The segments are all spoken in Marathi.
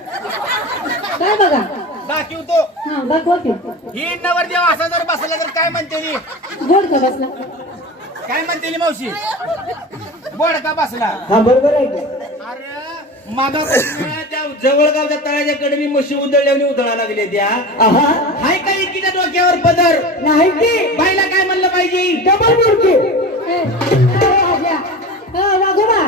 काय बघा? दाखवतो हा दाखवा की. ही नवरदेव असा जर बसला तर काय म्हणते नी? गोड का बसला? काय म्हणते नी मावशी? बोड का बसला? हा बरोबर आहे की. अरे मागापासून त्या जवळगावच्या तळ्याच्या कडे मी म्हशी उधळल्याने उधळा लागले त्या. आहा हाय का एकीच्या डोक्यावर पदर. नाही की? बाईला काय म्हणलं पाहिजे? डबल. ए, वाघोबा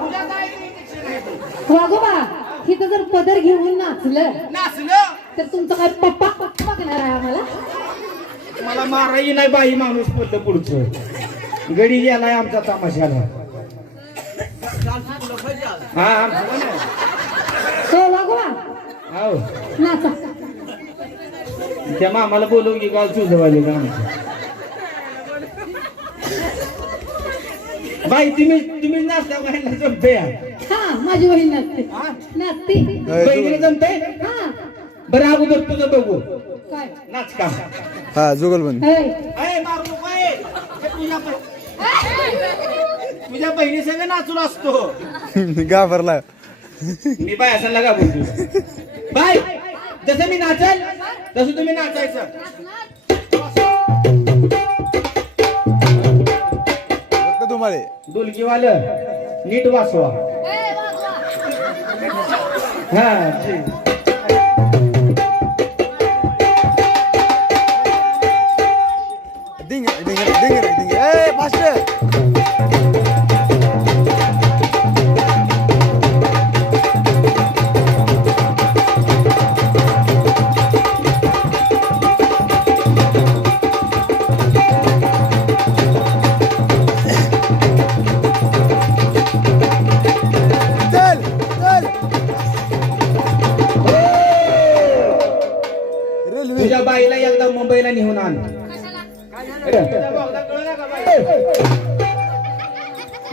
तुझ्या काय injection आहे ते? वाघोबा तिथं जर पदर घेऊन नाचलं नाचलं? तर तुमचा काय पप्पा पप्पा बघणार आहे आम्हाला? मला माराही नाही बाई माणूस पडलं पुढचं. गडी गेलाय आमचा तमाशाला. हा आहे? हो वाघोबा हाव. नाचा. त्या मामाला बोलवून की? गाव चुजवाले का आमचं? बाई तुम्ही तुम्ही नाचता व्हायला जमते हा माझी बहीण नाचते हा? नाचते बहिणीला जमते हा. बरं अगोदर तुझं बघू. काय? नाच का? हा जुगलबंद अय. हे तुझ्या बहि- तुझ्या बहिणी सगळं नाचून असतो. घाबरला. मी बाय असं लगा बोलतो. बाय जसं मी नाचल तसं तुम्ही नाचायचं. तुम्हाला डुलकीवालं नीट वाचवा. हा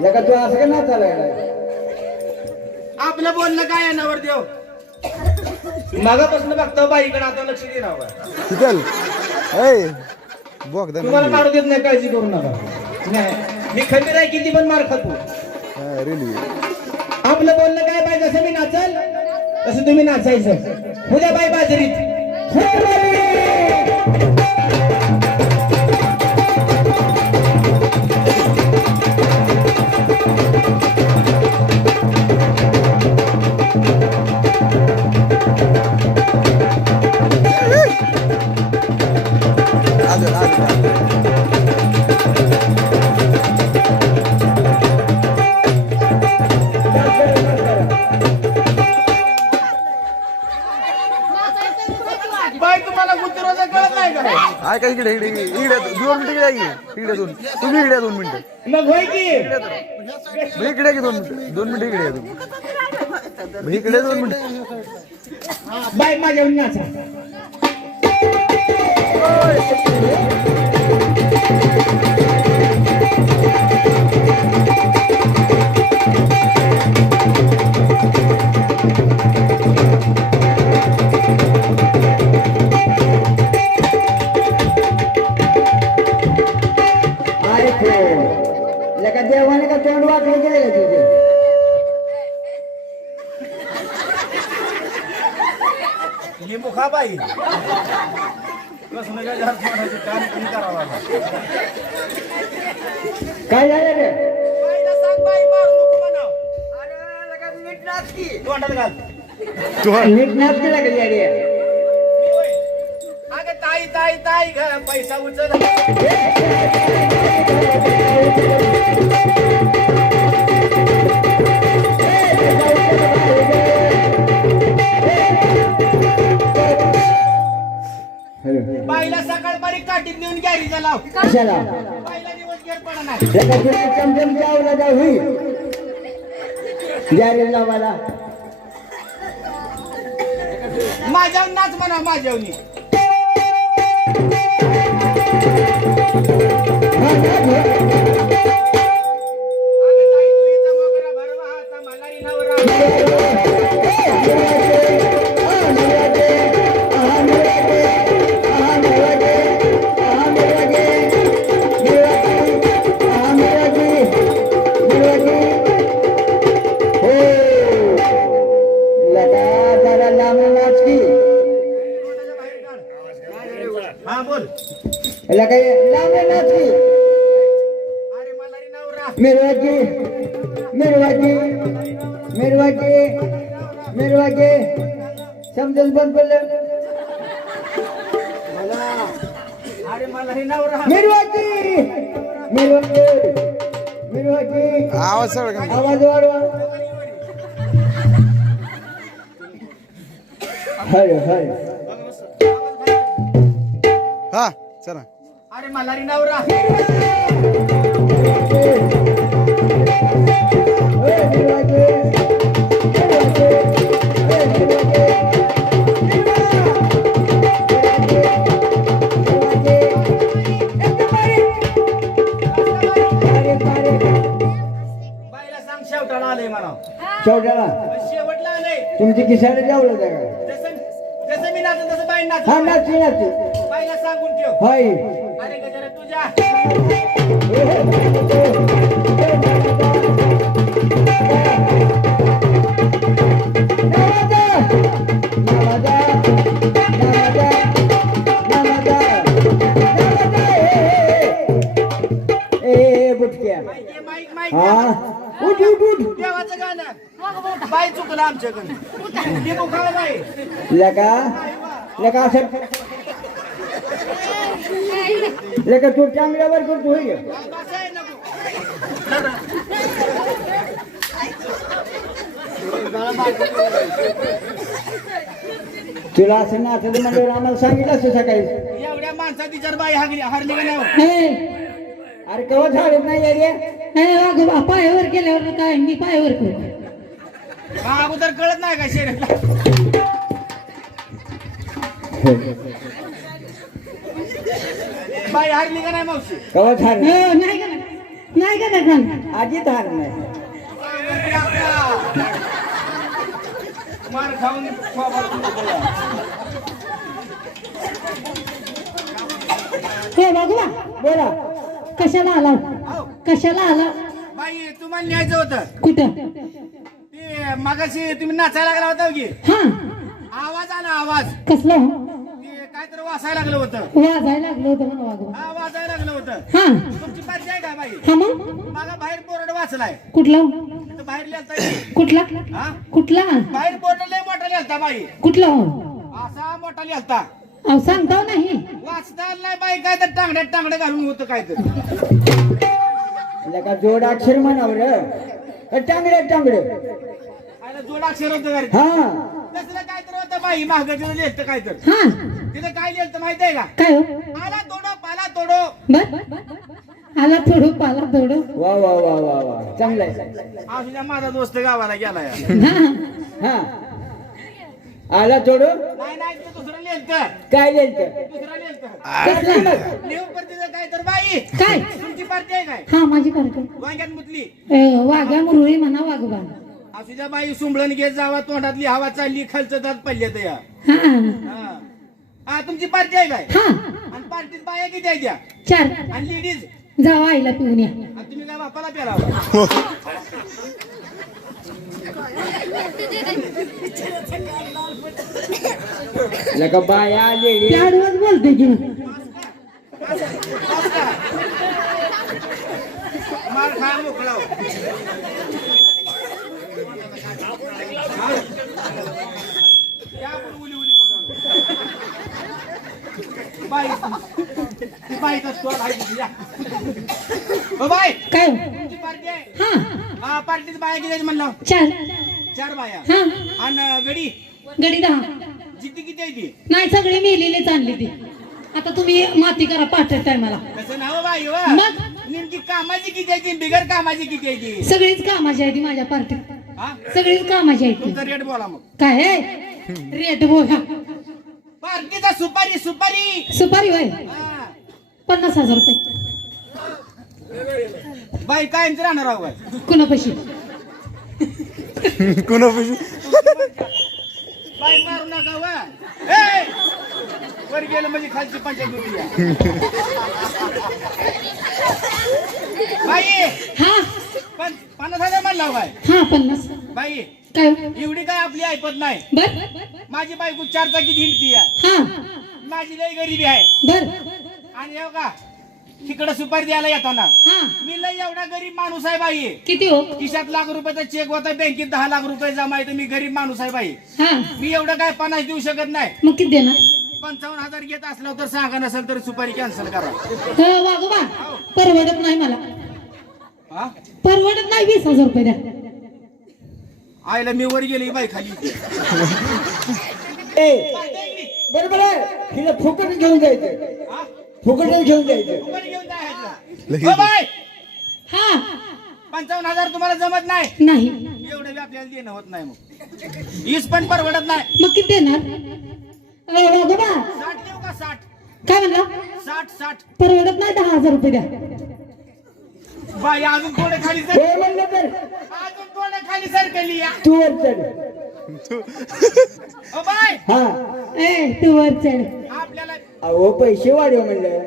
लगा तू असं का ना चालायला आपलं बोलणं काय आहे नवरदेव? मागापासून बघतो बाईकडे आता लक्ष दे राव चल. ए बोगदा तुम्हाला काढू देत नाही काळजी करू नका. नाही. मी खंबीर आहे किती पण मार खातो. आपलं बोलणं काय पाहिजे जसं मी नाचल तसं तुम्ही नाचायचं. उद्या बाई बाजरीत. इकडे दोन तुम्ही इकडे दोन मिनिटं. मग होय की? मग इकडे की दोन मिनिटं? दोन मिनिटं इकडे या तुम्ही. मग इकडे दोन मिनिटं. बाई माझ्यावर नाचा काय झालं रे नीट नाच केला का याडी मी होय. अगं ताई ताई ताई ग पैसा उचल बाईला सकाळ बारीक काठीत नेऊन गॅरीचा लाव. कशाला बाईला दिवस गेर पडा नाही. लगा तुझं चमचम जावला जा होईल याडी लावायला माझ्यावर नाच म्हणा माझ्यावनी हा, हा. मल्हारी नवरा मिरवाची मिरवाची मिरवाची मिरवाची समजून मल्हारी नवरा मिरवाची मिरवाची मिरवाची आवाज आवाज वाढवा. हय हय. हा चला. अरे मल्हारी नवरा बाईला सांग शेवटाला आलंय तुमची किसाला जेवलं जसं मी तसं बाई हा नाचते बाईला सांगून ठेव. हाय. अरे गजरा तुझ्या बाई लका लका असं. लका तू चांगल्यावर करतो होय. असं तुला असं नाचत म्हणजे आम्हाला सांगितलं असतं सकाळी. एवढ्या माणसाची जर बाई हागली हरली का नाही? हो? अरे केव्हा झाडत नाही अरे हे पायावर केल्यावर काय? मी पायावर करू. हा अगोदर कळत नाही का शरीराला? बाई हारली का नाही मावशी? केव्हा झाड हो नाही का? नाही का आजी धार नाही. मार खाऊन. हे बोला. कशाला आला. कशाला आला? बाई तुम्हाला न्यायचं होतं. कुठं? मागाशी तुम्ही नाचायला लागला होता की? हा. आवाज आला आवाज. कसलं? ते काहीतरी वासायला लागलं होतं. वाजायला लागलं होतं म्हणा वाघोबा हा वाजायला लागलं होतं. हा. तुमची पार्टी आहे का बाई? हा मग? बाहेर बोर्ड वाचलाय. कुठला? बाहेर लिहिलता कुठला? हा? कुठला? बाहेर बोर्ड लय मोठा लिहिलता बाई. कुठला? हो असा मोठा लिहिलता अहो सांगताव नाही. वाचता आलं नाही बाई काय तर टांगड्यात टांगडं घालून होतं काय तर. लका जोड अक्षर म्हणावर टांगडे टांगडे जोडाक्षर होतं घरी. हा. तसलं काय तर होतं बाई महागाचं लिहिलं काय तर. हा. तिथं काय लिहिलं माहिती आहे का? काय हो? आला तोडो पाला तोडो. बर. आला थोडं पाला थोडं वा वा वा वा वा. चांगलं आहे. असून माझा दोस्त गावाला गेलाय. हा. हा. आला जोडो नाही नाही ते दुसरं लिहिलं काय लिहिलं दुसरं लिहिलं कसलं? लिहून पण तिथं काय तर बाई. काय? तुमची पार्टी आहे काय? हा माझी पार्टी वांग्यात मुतली. अ, वाघा मुरळी म्हणा वाघोबा असुद्या बाई सुंबळण घेत जावा तोंडातली हवा चालली खालचं दात पडले तर या हा. हा. हा तुमची पार्टी आहे काय? हा. आणि पार्टीत बाया किती आहे त्या? चार. आणि लेडीज जावा आईला पिऊन या. आणि तुम्ही काय बापाला प्याला लका बाया बोलते की मार खा मोकळा. हा? या आपण उली उली बोलावं. बाई ती बाईचा स्टॉल आहे तिथे, या. ओ बाई काय? हो? तुमची पार्टी आहे हा हा पार्टीत बाया किती म्हणलं? चार. चार बाया. हा. आणि गडी? गडी दहा. जिद्दी किती आहे ती? नाही सगळी मेलेलीच आणली ती. आता तुम्ही माती करा पाठत टायमाला. तसं नाव बाई वा. मग? नेमकी कामाची किती आहे ती? बिगर कामाची किती आहे ती? सगळीच कामाची आहे ती माझ्या पार्टीत. हा? सगळीच कामाची आहे ती. तुमचा रेट बोला मग. काय आहे रेट बोला. पार्टीचा सुपारी सुपारी. सुपारी होय. हा. पन्नास हजार रुपये. बाई कायमच राहणार आहो काय कुणापाशी? कुणा बाई मारू नका वा ए! वर गेलं म्हणजे खालची पंचायत होती या. हा. पण पन्नास हजार म्हणला बाय हा पन्नास. बाई काय? एवढी काय आपली ऐपत नाही. बर. माझी बायको चार चाकीत हिंडती या? हा. माझी लई गरिबी आहे. बर. आणि हो का तिकडे सुपारी द्यायला येताना. हा. मी लई एवढा गरीब माणूस आहे बाई. किती हो? खिशात लाख रुपयाचा चेक होता बँकेत दहा लाख रुपये जमा आहे तर मी गरीब माणूस आहे बाई. हा. मी एवढं काय पन्नास देऊ शकत नाही. मग किती देणार? पंचावन्न हजार घेत असलं तर सांगा नसेल तर सुपारी कॅन्सल करा. हो वागोबा परवडत नाही मला. हा? परवडत नाही वीस हजार रुपये द्या. आईला मी वर गेली बाई खाली. ए बरोबर आहे. हिला फुकट घेऊन जायचं हा? फुकटच घेऊन जायचं फुकट घेऊन जायचं. हो बाई! हा. पंचावन्न हजार तुम्हाला जमत नाही. नाही. एवढं बी आपल्याला देणं होत नाही मग. वीस पण परवडत नाही. मग किती देणार? साठ देऊ का साठ? काय म्हणला? साठ साठ. परवडत नाही दहा हजार रुपये द्या. बाई अजून थोडे खाली सर. हे म्हणलं तर. अजून थोडे खाली सरकली या. तू वर चढ. ओ बाय हा. ए तू वर चढ. आपल्याला अहो पैसे वाढव म्हणलं.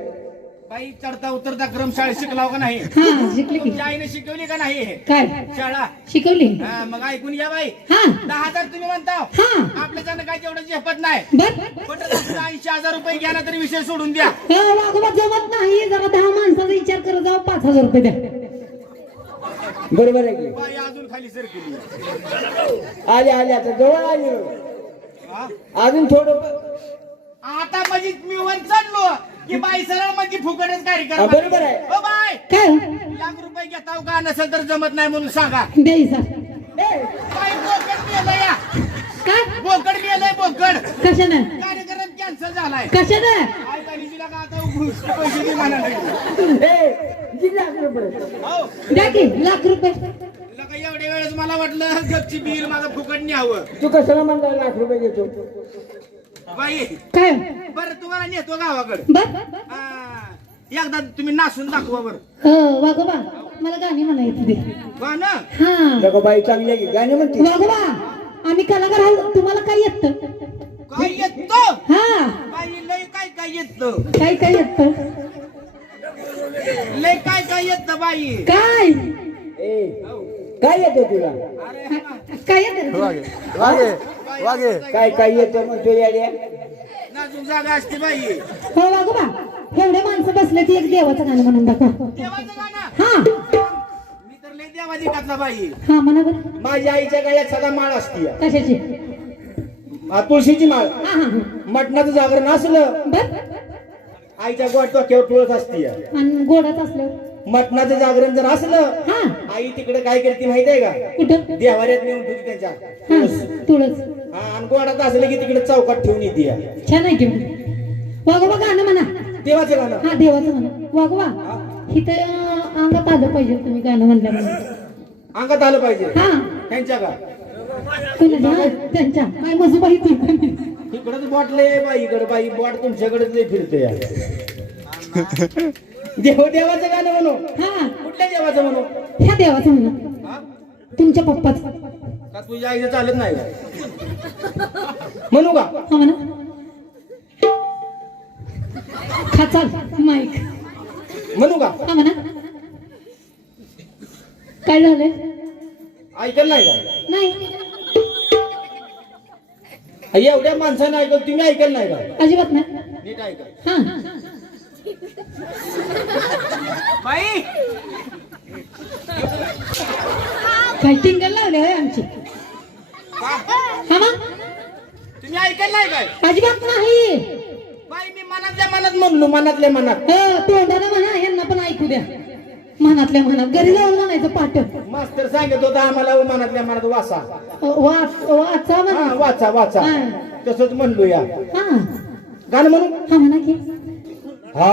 बाई चढता उतरता क्रम शाळेत शिकलाव का नाही? हा शिकले की. तुमच्या आईने शिकवली का नाही? हे? काय? शाळा. शिकवली. हा, मग ऐकून घ्या बाई. हा. दहा हजार तुम्ही म्हणता हा. आपल्याच्यानं काय तेवढं झेपत नाही. बर. ऐंशी हजार रुपये घ्या ना तरी विषय सोडून द्या. जमत नाही. जरा दहा माणसाचा विचार करत जाऊ पाच हजार रुपये द्या. बरोबर आहे की? बाई अजून खाली सरकली. आले आले. आता जवळ आले. हा? अजून थोडं आता म्हणजे मी वर चढलो. की बाई सरळ म्हणजे फुकटच हा, कार्यक्रम बरोबर आहे. ओ काय? लाख रुपये घेताव का? नसेल तर जमत नाही म्हणून सांगा. द्यायचा बाई बोकड गेलं या. काय बोकड गेलंय बोकड. कशानं? कार्यक्रम कॅन्सल झालाय. कशानं? आई बहिणीला का आता उघडून पैसे दे म्हणा हो द्या की लाख रुपये. लका एवढ्या वेळेस मला वाटलं गपची बिल माझं फुकट न्यावं. तू कशाला म्हणला लाख रुपये घेतो? बाई. काय? बरं तुम्हाला नेतो गावाकडे. बर. हा. एकदा तुम्ही नाचून दाखवा बरं. हो वागोबा मला गाणी म्हणायची दे ना हा. नको बाई चांगली आहे की? गाणी म्हणते. वागोबा आम्ही कलाकार आहोत. तुम्हाला काय येत? काय येतो? हा. बाई लय काय काय येत? काय काय येत? लय काय काय येत बाई? काय? ए काय येतो तुला? अरे हा. काय येत? वागे वागे वागे काय काय येतो म्हणतो याड्या? नाचून जागा असते बाई. हो वागोबा एवढे माणसं बसले ती एक देवाचं गाणं म्हणून दाखवा. देवाचं गाणं? हा. मी तर लय देवादी घातला बाई. हा म्हणा बरं. माझ्या आईच्या गळ्यात सदा माळ असती कशाची? आ, तुळशीची माळ. हा हा हा. मटणाचं जागरण असलं बर. आईच्या गोट डोक्यावर तुळस असती आणि गोडात असल्यावर? मटणाचं जागरण जर असलं हा. आई तिकडे काय करते माहीत आहे का? कुठं? देवाऱ्यात नेऊन ठेवते त्यांच्या. तुळस. हा हा, आणि गोडात असलं की तिकडे चौकात ठेवून येते छान आहे की. वागोबा गाणं म्हणा. देवाचं गाणं. हा देवाचं म्हणा. वागोबा इथं अंगात आलं पाहिजे तुम्ही गाणं म्हणल्या म्हणून. अंगात आलं पाहिजे. हा. त्यांच्या का? त्यांच्या. काय तुम्ही इकडच बॉट लय बाई इकडे बाई. बॉट तुमच्याकडेच फिरते या. देव देवाचं गाणं म्हणू. हा. कुठल्या देवाचं म्हणू? ह्या देवाचं म्हणा. हा? तुमच्या पप्पाच. का तुझ्या आईचं चालत नाही का? म्हणू का? हा म्हणा. हा चाल. माईक. म्हणू का? हा म्हणा. काय झालंय? ऐकल नाही का? नाही. एवढ्या माणसाने ऐकल तुम्ही ऐकल नाही का? अजिबात नाही. नीट ऐकल हा. बाई. काय टिंगल लावले होय आमची? हा ना तुम्ही ऐकल नाही काय अजिबात नाही. बाई मी मनातल्या मनात म्हणलो मनातल्या मनात. हो तोंडाने म्हणा यांना पण ऐकू द्या. मनातल्या मनात घरी जाऊन म्हणायचं पाठ मास्तर सांगत होता आम्हाला हो मनातल्या मनात वाचा. वाच वाचा हा, म्हणा वाचा वाचा. हा. तसंच म्हणलो या हा. गाणं म्हणू? हा म्हणा की. हा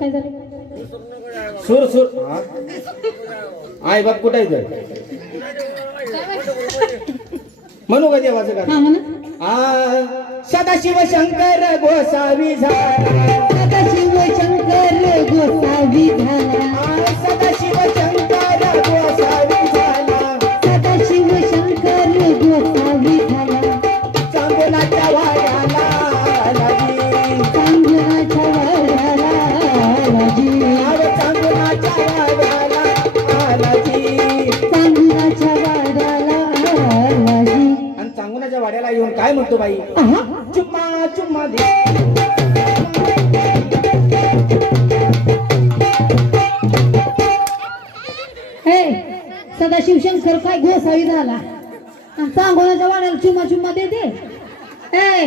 काय झालं? सुर सुर. हा. आई बाप कुठे म्हणू का देवाचं हा म्हणा. आ सदाशिव शंकर गोसावी झाला. सदाशिव शंकर गोसावी झाला. बाई. चुम्मा चुम्मा दे. सदा शिवशंकर काय गोसावी झाला? आणि वाड्याला चुमा चुमा देते? ए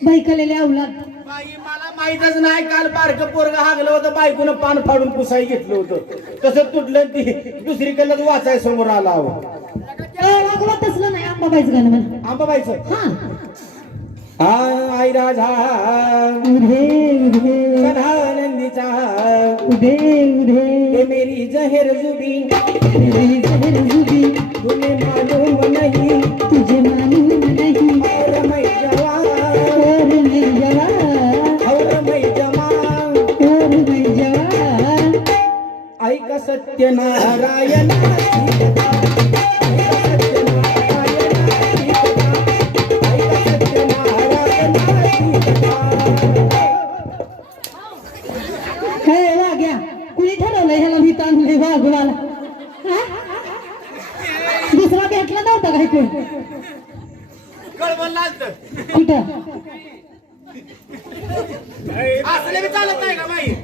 बाई कलेले अवलाद बाई मला माहीतच नाही काल बारक पोरग हागलं होतं बायकोनं पान फाडून पुसाई घेतलं होतं. कसं तुटलं ती दुसरीकडे वाचाय समोर आला हवं तसलं नाही आंबाबाईचं गाणं म्हणा. आंबाबाईचं हा हा. आई राजा उधे उधे. कन्हानंदीचा उधे उधे. हे मेरी जहेर जुबी. मेरी जहर जुबी. तुम्हें मालूम नहीं.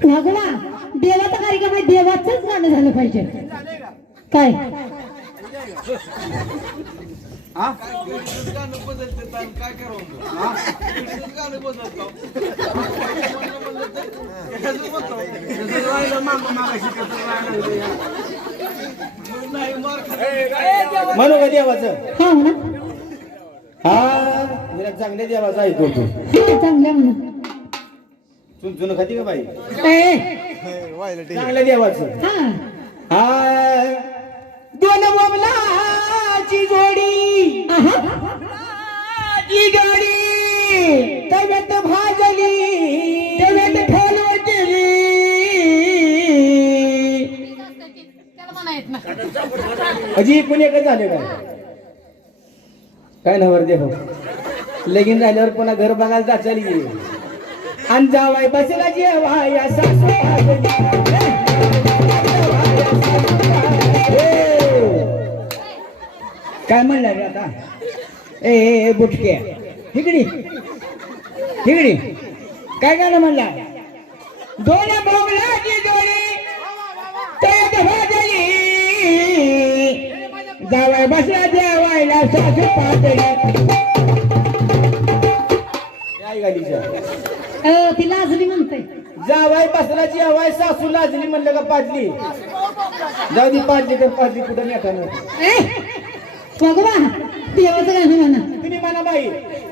वाघवा देवाचा कार्यक्रम आहे देवाचंच गाणं झालं पाहिजे. काय? म्हणू का देवाचं? हा म्हणा. हा जरा चांगल्या देवाचं ऐकतो तू. हा चांगल्या म्हणा. चुन चुन खाती का बाई? ए, चांगल्या देवाचं. हा. हा दोन बोमलाची जोडी. आहा. ती गाडी तव्यात भाजली. तव्यात फलवटली अजी कोणी एकच झाले काय काय नवर देव लगीन झाल्यावर पुन्हा घर बघायला जाचाली. आणि जावाय बसला जेव्हा या सासू काय म्हणलं रे आता? ए बुटके. तिकडी तिकडी काय गाणं म्हणला? दोन बोगलाची जोडी. जावाय बसला जेवायला सासू पातळी अ, ती लाजली म्हणते. जावाय बसला जेवाय सासू लाजली म्हणलं का पाजली जाऊ दे पाजली तर पाजली कुठं नेटानं ए वाघवा देवाचं गाणं म्हणा. तुम्ही म्हणा बाई.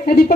दीपक